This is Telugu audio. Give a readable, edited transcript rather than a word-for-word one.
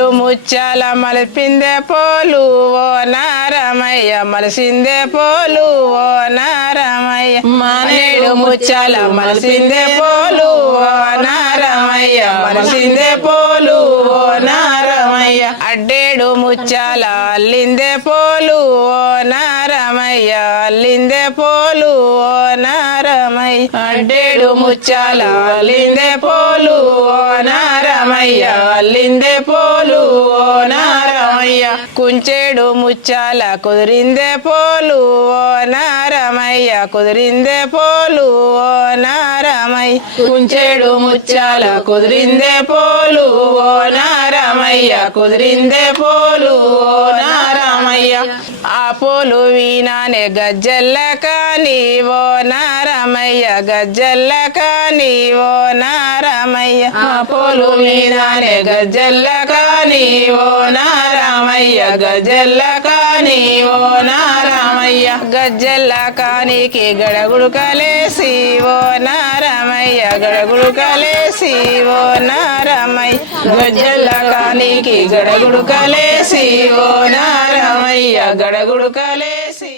మానేడు ముచ్చాల మలిపిందే పోలు ఓ నారమయ్య మలసిందే పోలు ఓ నారమయ్య మానేడు ముచ్చాల మలసిందే పోలు ఓ నారమయ్య మలసిందే పోలు ఓ నారమయ్య అడ్డేడు ముచ్చాల అల్లిందే పోలు ఓ నారమయ్య అల్లిందే పోలు ఓ నారమయ్య అడ్డేడు ముచ్చాల అల్లిందే పోలు ఓ నారమయ్య అల్లిందే పోలు ఓ నారమయ్య కుంచేడు ముచ్చాల కుదిరిందే పోలు ఓ నారమయ్య కుదిరిందే పోలు ఓ నారమయ్య కుంచేడు ముచ్చాల కుదిరిందే పోలు ఓ నారమయ్య కుదిరిందే పోలు ఓ నారమయ్య ఆ పోలు వీణానే గజ్జల్ల కాని ఓ నారమయ్య గజ్జల్ల కాని ఓ నారమయ్య ఆ పోలు వీణానే గజ్జల్ల కాని ఓ నారమయ్య గజ్జల్ల కాని ఓ నారమయ్య గజ్జల్ల కానికి గడగుడు కలేసి ఓ నారమయ్య గడగుడు కలేసి ఓ నారమయ్య గజ్జల్ల కానికి గడగుడు కలేసి ఓ నారమయ్య గడగుడు కలేసి